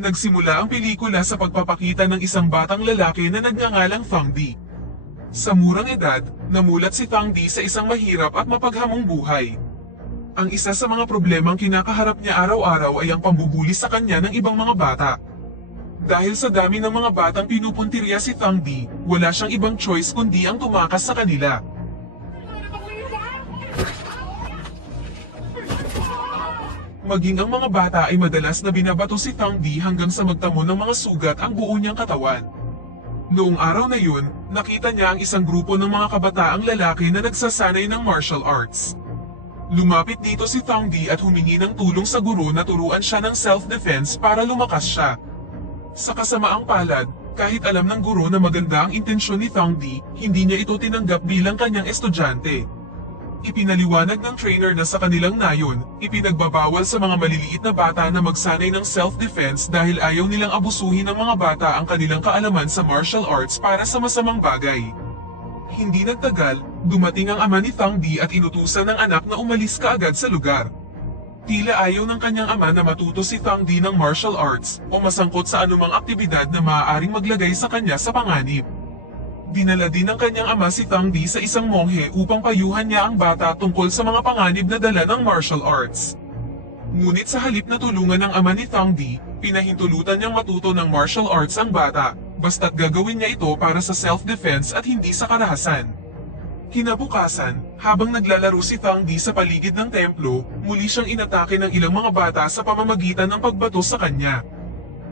Nagsimula ang pelikula sa pagpapakita ng isang batang lalaki na nagngangalang Thong Di. Sa murang edad, namulat si Thong Di sa isang mahirap at mapaghamong buhay. Ang isa sa mga problemang kinakaharap niya araw-araw ay ang pambubuli sa kanya ng ibang mga bata. Dahil sa dami ng mga batang pinupuntirya si Thong Di, wala siyang ibang choice kundi ang tumakas sa kanila. Maging ang mga bata ay madalas na binabato si Thong Di hanggang sa magtamo ng mga sugat ang buo niyang katawan. Noong araw na yun, nakita niya ang isang grupo ng mga kabataang lalaki na nagsasanay ng martial arts. Lumapit dito si Thong Di at humingi ng tulong sa guro na turuan siya ng self-defense para lumakas siya. Sa kasamaang palad, kahit alam ng guro na maganda ang intensyon ni Thong Di, hindi niya ito tinanggap bilang kanyang estudyante. Ipinaliwanag ng trainer na sa kanilang nayon, ipinagbabawal sa mga maliliit na bata na magsanay ng self-defense dahil ayaw nilang abusuhin ng mga bata ang kanilang kaalaman sa martial arts para sa masamang bagay. Hindi nagtagal, dumating ang ama ni Thong Di at inutusan ng anak na umalis kaagad sa lugar. Tila ayaw ng kanyang ama na matuto si Thong Di ng martial arts o masangkot sa anumang aktibidad na maaaring maglagay sa kanya sa panganib. Dinala din ng kanyang ama si Thong Di sa isang monghe upang payuhan niya ang bata tungkol sa mga panganib na dala ng martial arts. Ngunit sa halip na tulungan ng ama ni Thong Di, pinahintulutan niyang matuto ng martial arts ang bata, basta't gagawin niya ito para sa self-defense at hindi sa karahasan. Kinabukasan, habang naglalaro si Thong Di sa paligid ng templo, muli siyang inatake ng ilang mga bata sa pamamagitan ng pagbato sa kanya.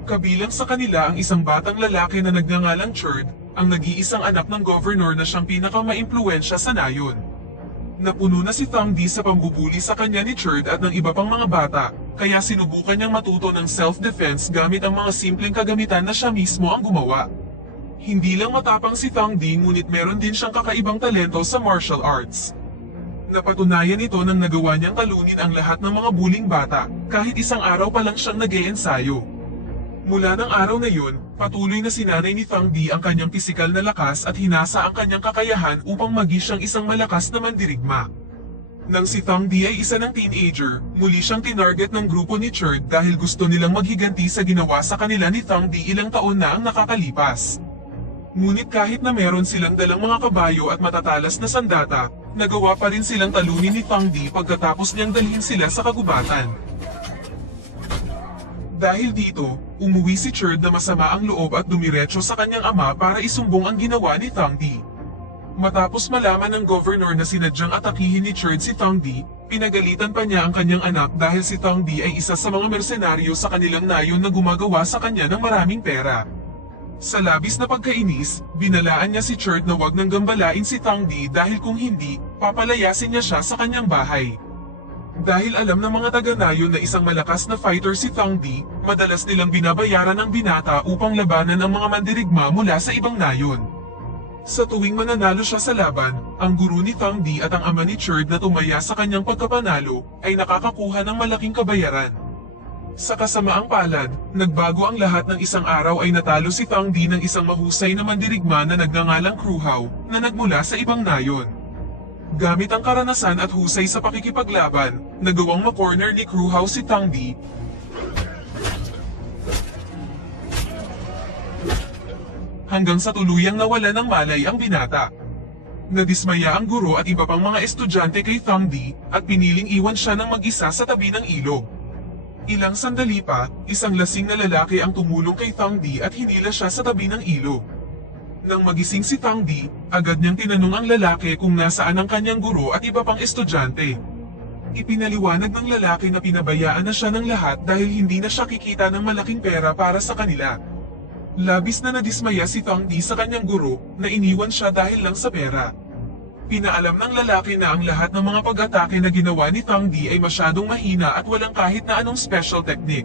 Kabilang sa kanila ang isang batang lalaki na nagngangalang Cherd, ang nag-iisang anak ng governor na siyang pinakamaimpluwensya sa nayon. Napuno na si Thong Di sa pambubuli sa kanya ni Cherd at ng iba pang mga bata, kaya sinubukan niyang matuto ng self-defense gamit ang mga simpleng kagamitan na siya mismo ang gumawa. Hindi lang matapang si Thong Di ngunit meron din siyang kakaibang talento sa martial arts. Napatunayan ito nang nagawa niyang talunin ang lahat ng mga buling bata, kahit isang araw pa lang siyang nag-e-ensayo. Mula ng araw na yun, patuloy na sinanay ni Thong Di ang kanyang pisikal na lakas at hinasa ang kanyang kakayahan upang maging siyang isang malakas na mandirigma. Nang si Thong Di ay isa ng teenager, muli siyang tinarget ng grupo ni Cherd dahil gusto nilang maghiganti sa ginawa sa kanila ni Thong Di ilang taon na ang nakakalipas. Ngunit kahit na meron silang dalang mga kabayo at matatalas na sandata, nagawa pa rin silang talunin ni Thong Di pagkatapos niyang dalhin sila sa kagubatan. Dahil dito, umuwi si Cherd na masama ang loob at dumiretso sa kanyang ama para isumbong ang ginawa ni Thong Di. Matapos malaman ng governor na sinadyang atakihin ni Cherd si Thong Di, pinagalitan pa niya ang kanyang anak dahil si Thong Di ay isa sa mga mersenaryo sa kanilang nayon na gumagawa sa kanya ng maraming pera. Sa labis na pagkainis, binalaan niya si Cherd na wag nang gambalain si Thong Di dahil kung hindi, papalayasin niya siya sa kanyang bahay. Dahil alam ng mga taga-nayon na isang malakas na fighter si Thong Di, madalas nilang binabayaran ng binata upang labanan ang mga mandirigma mula sa ibang nayon. Sa tuwing mananalo siya sa laban, ang guru ni Thong Di at ang ama ni Cherd na tumaya sa kanyang pagkapanalo ay nakakakuha ng malaking kabayaran. Sa kasamaang palad, nagbago ang lahat ng isang araw ay natalo si Thong Di ng isang mahusay na mandirigma na nagngangalang Kruhaw na nagmula sa ibang nayon. Gamit ang karanasan at husay sa pakikipaglaban, nagawang ma-corner ni Kruhaw si Thong Di. Hanggang sa tuluyang nawala ng malay ang binata. Nadismaya ang guro at iba pang mga estudyante kay Thong Di at piniling iwan siya ng mag-isa sa tabi ng ilog. Ilang sandali pa, isang lasing na lalaki ang tumulong kay Thong Di at hinila siya sa tabi ng ilog. Nang magising si Thong Di, agad niyang tinanong ang lalaki kung nasaan ang kanyang guro at iba pang estudyante. Ipinaliwanag ng lalaki na pinabayaan na siya ng lahat dahil hindi na siya kikita ng malaking pera para sa kanila. Labis na nadismaya si Thong Di sa kanyang guro na iniwan siya dahil lang sa pera. Pinaalam ng lalaki na ang lahat ng mga pag-atake na ginawa ni Thong Di ay masyadong mahina at walang kahit na anong special technique.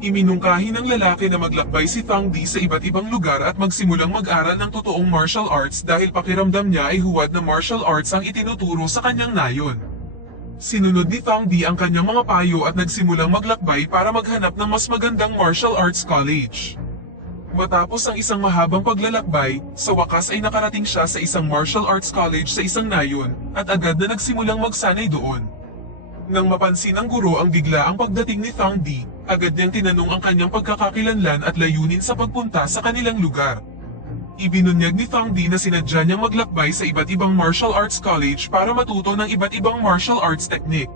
Iminungkahi ng lalaki na maglakbay si Thong Di sa iba't ibang lugar at magsimulang mag-aral ng totoong martial arts dahil pakiramdam niya ay huwad na martial arts ang itinuturo sa kanyang nayon. Sinunod ni Thong Di ang kanyang mga payo at nagsimulang maglakbay para maghanap ng mas magandang martial arts college. Matapos ang isang mahabang paglalakbay, sa wakas ay nakarating siya sa isang martial arts college sa isang nayon at agad na nagsimulang magsanay doon. Nang mapansin ng guro ang biglaang pagdating ni Thong Di, agad niyang tinanong ang kanyang pagkakakilanlan at layunin sa pagpunta sa kanilang lugar. Ibinunyag ni Thang Di na sinadya niyang maglakbay sa iba't ibang martial arts college para matuto ng iba't ibang martial arts technique.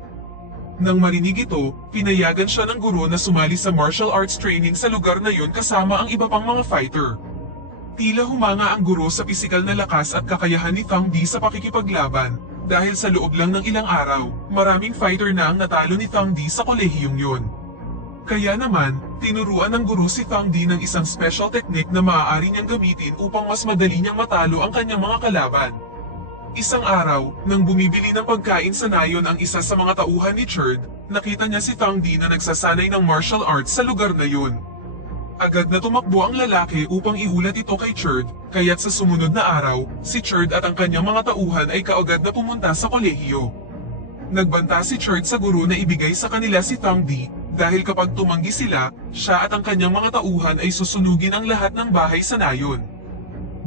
Nang marinig ito, pinayagan siya ng guro na sumali sa martial arts training sa lugar na yun kasama ang iba pang mga fighter. Tila humanga ang guro sa pisikal na lakas at kakayahan ni Thang Di sa pakikipaglaban, dahil sa loob lang ng ilang araw, maraming fighter na ang natalo ni Thang Di sa kolehiyong yun. Kaya naman, tinuruan ng guro si Thang Di ng isang special technique na maaari niyang gamitin upang mas madali niyang matalo ang kanyang mga kalaban. Isang araw, nang bumibili ng pagkain sa nayon ang isa sa mga tauhan ni Cherd, nakita niya si Thang Di na nagsasanay ng martial arts sa lugar na yun. Agad na tumakbo ang lalaki upang iulat ito kay Cherd, kaya't sa sumunod na araw, si Cherd at ang kanyang mga tauhan ay kaagad na pumunta sa kolehiyo. Nagbanta si Cherd sa guro na ibigay sa kanila si Thang Di, dahil kapag tumanggi sila, siya at ang kanyang mga tauhan ay susunugin ang lahat ng bahay sa nayon.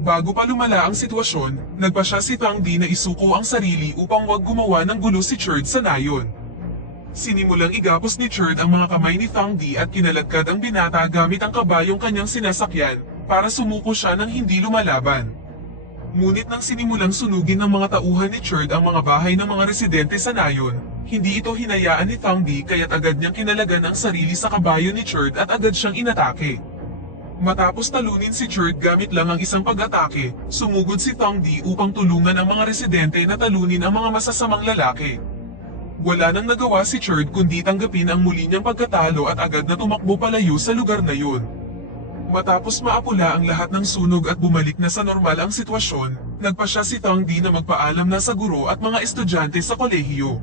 Bago pa lumala ang sitwasyon, nagpasya si Thang Di na isuko ang sarili upang wag gumawa ng gulo si Cherd sa nayon. Sinimulang igapos ni Cherd ang mga kamay ni Thang Di at kinaladkad ang binata gamit ang kabayong kanyang sinasakyan para sumuko siya ng hindi lumalaban. Ngunit nang sinimulang sunugin ng mga tauhan ni Cherd ang mga bahay ng mga residente sa nayon, hindi ito hinayaan ni Thang Di kaya't agad niyang kinalagan ang sarili sa kabayo ni Cherd at agad siyang inatake. Matapos talunin si Cherd gamit lang ang isang pag-atake, sumugod si Thang Di upang tulungan ang mga residente na talunin ang mga masasamang lalaki. Wala nang nagawa si Cherd kundi tanggapin ang muli niyang pagkatalo at agad na tumakbo palayo sa lugar na yun. Matapos maapula ang lahat ng sunog at bumalik na sa normal ang sitwasyon, nagpasya si Thang Di na magpaalam na sa guro at mga estudyante sa kolehiyo.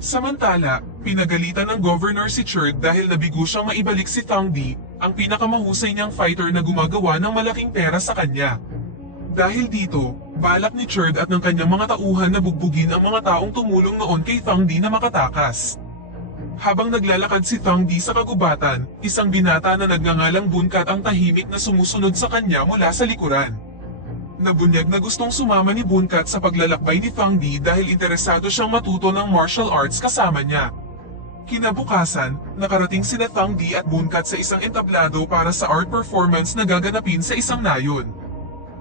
Samantala, pinagalitan ng governor si Cherd dahil nabigo siyang maibalik si Thang Di, ang pinakamahusay niyang fighter na gumagawa ng malaking pera sa kanya. Dahil dito, balak ni Cherd at ng kanyang mga tauhan na bugbugin ang mga taong tumulong noon kay Thang Di na makatakas. Habang naglalakad si Thang Di sa kagubatan, isang binata na nagngangalang Bunkat ang tahimik na sumusunod sa kanya mula sa likuran. Nabunyag na gustong sumama ni Bunkat sa paglalakbay ni Thang Di dahil interesado siyang matuto ng martial arts kasama niya. Kinabukasan, nakarating sina Thang Di at Bunkat sa isang entablado para sa art performance na gaganapin sa isang nayon.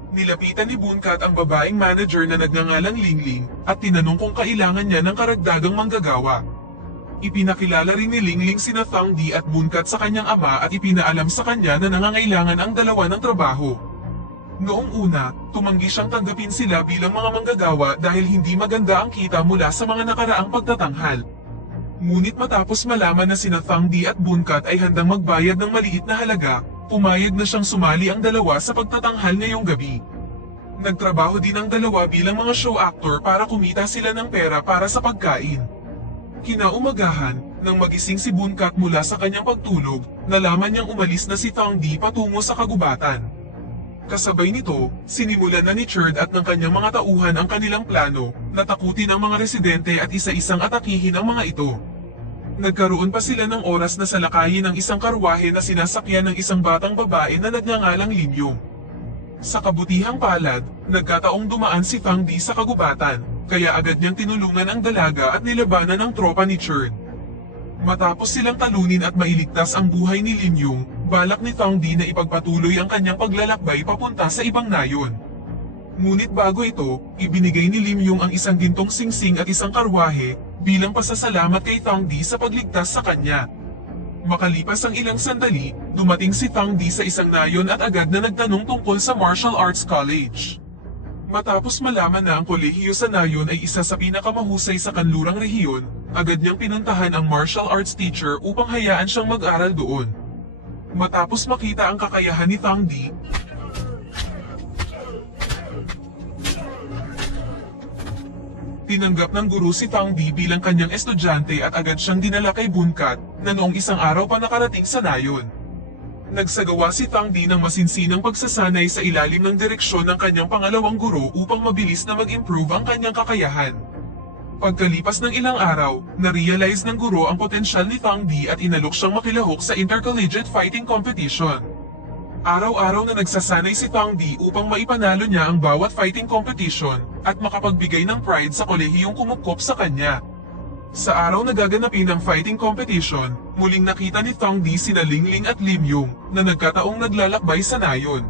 Nilapitan ni Bunkat ang babaeng manager na nagngangalang Lingling at tinanong kung kailangan niya ng karagdagang manggagawa. Ipinakilala rin ni Lingling sina Thang Di at Bunkat sa kanyang ama at ipinaalam sa kanya na nangangailangan ang dalawa ng trabaho. Noong una, tumanggi siyang tanggapin sila bilang mga manggagawa dahil hindi maganda ang kita mula sa mga nakaraang pagtatanghal. Ngunit matapos malaman na sina Thang Di at Bunkat ay handang magbayad ng maliit na halaga, pumayag na siyang sumali ang dalawa sa pagtatanghal ngayong gabi. Nagtrabaho din ang dalawa bilang mga show actor para kumita sila ng pera para sa pagkain. Kinaumagahan, nang magising si Bunkat mula sa kanyang pagtulog, nalaman niyang umalis na si Thang Di patungo sa kagubatan. Kasabay nito, sinimulan na ni Cherd at ng kanyang mga tauhan ang kanilang plano, natakutin ang mga residente at isa-isang atakihin ang mga ito. Nagkaroon pa sila ng oras na salakayin ang isang karwahe na sinasakyan ng isang batang babae na nagngangalang Limyong. Sa kabutihang palad, nagkataong dumaan si Thang Di sa kagubatan, kaya agad niyang tinulungan ang dalaga at nilabanan ng tropa ni Cherd. Matapos silang talunin at mailigtas ang buhay ni Limyong, balak ni Thang Di na ipagpatuloy ang kanyang paglalakbay papunta sa ibang nayon. Ngunit bago ito, ibinigay ni Limyong ang isang gintong singsing at isang karwahe bilang pasasalamat kay Thang Di sa pagligtas sa kanya. Makalipas ang ilang sandali, dumating si Thang Di sa isang nayon at agad na nagtanong tungkol sa Martial Arts College. Matapos malaman na ang kolehiyo sa nayon ay isa sa pinakamahusay sa kanlurang rehiyon, agad niyang pinuntahan ang martial arts teacher upang hayaan siyang mag-aral doon. Matapos makita ang kakayahan ni Thang Di, tinanggap ng guro si Thang Di bilang kanyang estudyante at agad siyang dinala kay Bunkat na noong isang araw pa nakarating sa nayon. Nagsagawa si Thang Di ng masinsinang pagsasanay sa ilalim ng direksyon ng kanyang pangalawang guro upang mabilis na mag-improve ang kanyang kakayahan. Pagkalipas ng ilang araw, na-realize ng guro ang potensyal ni Thang Di at inalok siyang makilahok sa intercollegiate fighting competition. Araw-araw na nagsasanay si Thang Di upang maipanalo niya ang bawat fighting competition at makapagbigay ng pride sa kolehiyong kumupkop sa kanya. Sa araw na gaganapin ang fighting competition, muling nakita ni Thong Di sina Lingling at Lim Yung na nagkataong naglalakbay sa nayon.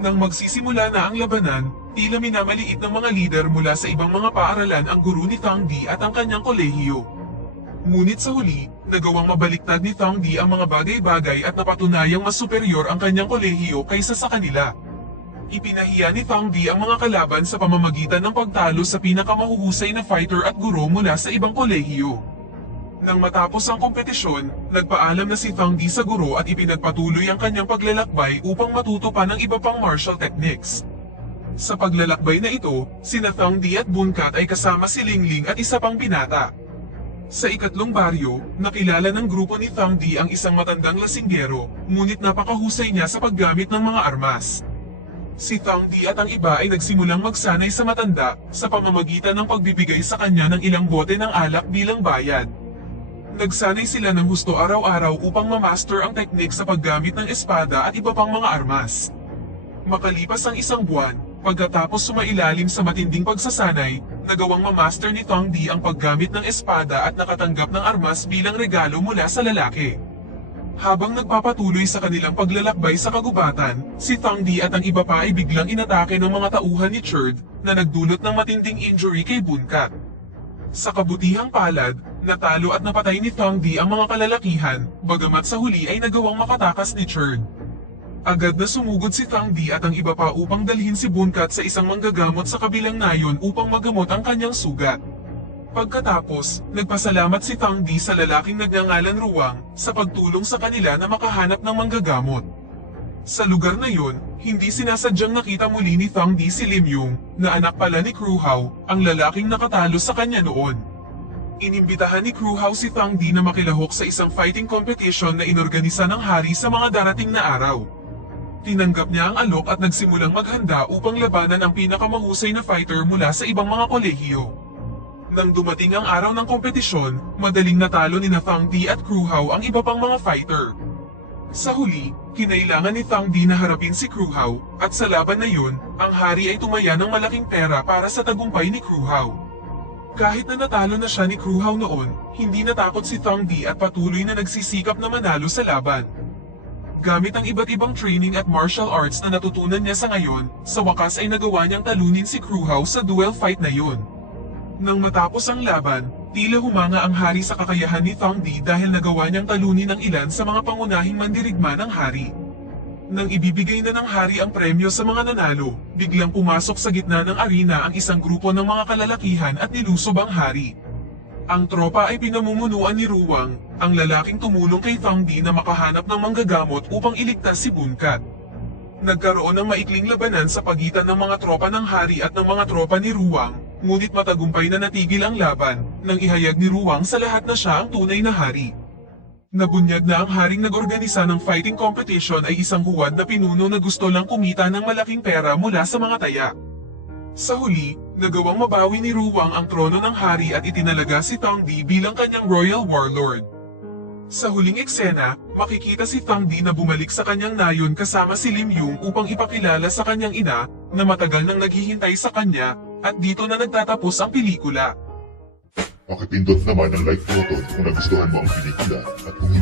Nang magsisimula na ang labanan, tila minamaliit ng mga leader mula sa ibang mga paaralan ang guru ni Thong Di at ang kanyang kolehiyo. Ngunit sa huli, nagawang mabaliktad ni Thong Di ang mga bagay-bagay at napatunayang mas superior ang kanyang kolehiyo kaysa sa kanila. Ipinahiya ni Thong Di ang mga kalaban sa pamamagitan ng pagtalo sa pinakamahuhusay na fighter at guro mula sa ibang kolehiyo. Nang matapos ang kompetisyon, nagpaalam na si Thong Di sa guro at ipinagpatuloy ang kanyang paglalakbay upang matuto pa ng iba pang martial techniques. Sa paglalakbay na ito, sina Thong Di at Bunkat ay kasama si Lingling at isa pang binata. Sa ikatlong baryo, nakilala ng grupo ni Thong Di ang isang matandang lasinggero, ngunit napakahusay niya sa paggamit ng mga armas. Si Thong Di at ang iba ay nagsimulang magsanay sa matanda sa pamamagitan ng pagbibigay sa kanya ng ilang bote ng alak bilang bayad. Nagsanay sila ng husto araw-araw upang mamaster ang teknik sa paggamit ng espada at iba pang mga armas. Makalipas ang isang buwan, pagkatapos sumailalim sa matinding pagsasanay, nagawang mamaster ni Thong Di ang paggamit ng espada at nakatanggap ng armas bilang regalo mula sa lalaki. Habang nagpapatuloy sa kanilang paglalakbay sa kagubatan, si Thong Di at ang iba pa ay biglang inatake ng mga tauhan ni Cherd na nagdulot ng matinding injury kay Bunkat. Sa kabutihang palad, natalo at napatay ni Thong Di ang mga kalalakihan, bagamat sa huli ay nagawang makatakas ni Cherd. Agad na sumugod si Thong Di at ang iba pa upang dalhin si Bunkat sa isang manggagamot sa kabilang nayon upang magamot ang kanyang sugat. Pagkatapos, nagpasalamat si Thong Di sa lalaking nagngangalan Ruwang sa pagtulong sa kanila na makahanap ng manggagamot. Sa lugar na yun, hindi sinasadyang nakita muli ni Thong Di si Lim Yung, na anak pala ni Kru Hao, ang lalaking nakatalo sa kanya noon. Inimbitahan ni Kru Hao si Thong Di na makilahok sa isang fighting competition na inorganisa ng hari sa mga darating na araw. Tinanggap niya ang alok at nagsimulang maghanda upang labanan ang pinakamahusay na fighter mula sa ibang mga kolehiyo. Nang dumating ang araw ng kompetisyon, madaling natalo ni Thong Di at Kru Hao ang iba pang mga fighter. Sa huli, kinailangan ni Thong Di na harapin si Kru Hao, at sa laban na yun, ang hari ay tumaya ng malaking pera para sa tagumpay ni Kru Hao. Kahit na natalo na siya ni Kru Hao noon, hindi natakot si Thong Di at patuloy na nagsisikap na manalo sa laban. Gamit ang iba't ibang training at martial arts na natutunan niya sa ngayon, sa wakas ay nagawa niyang talunin si Kru Hao sa duel fight na yun. Nang matapos ang laban, tila humanga ang hari sa kakayahan ni Thong Di dahil nagawa niyang talunin ang ilan sa mga pangunahing mandirigma ng hari. Nang ibibigay na ng hari ang premyo sa mga nanalo, biglang pumasok sa gitna ng arena ang isang grupo ng mga kalalakihan at nilusob ang hari. Ang tropa ay pinamumunuan ni Ruwang, ang lalaking tumulong kay Thong Di na makahanap ng manggagamot upang iligtas si Bunkat. Nagkaroon ng maikling labanan sa pagitan ng mga tropa ng hari at ng mga tropa ni Ruwang, ngunit matagumpay na natigil ang laban, nang ihayag ni Ruwang sa lahat na siya ang tunay na hari. Nabunyag na ang haring nag-organisa ng fighting competition ay isang huwad na pinuno na gusto lang kumita ng malaking pera mula sa mga taya. Sa huli, nagawang mabawi ni Ruwang ang trono ng hari at itinalaga si Thong Di bilang kanyang royal warlord. Sa huling eksena, makikita si Thong Di na bumalik sa kanyang nayon kasama si Lim Yung upang ipakilala sa kanyang ina na matagal nang naghihintay sa kanya, at dito na nagtatapos ang pelikula. Pakipindot naman ang like button kung nagustuhan mo ang pelikula at kung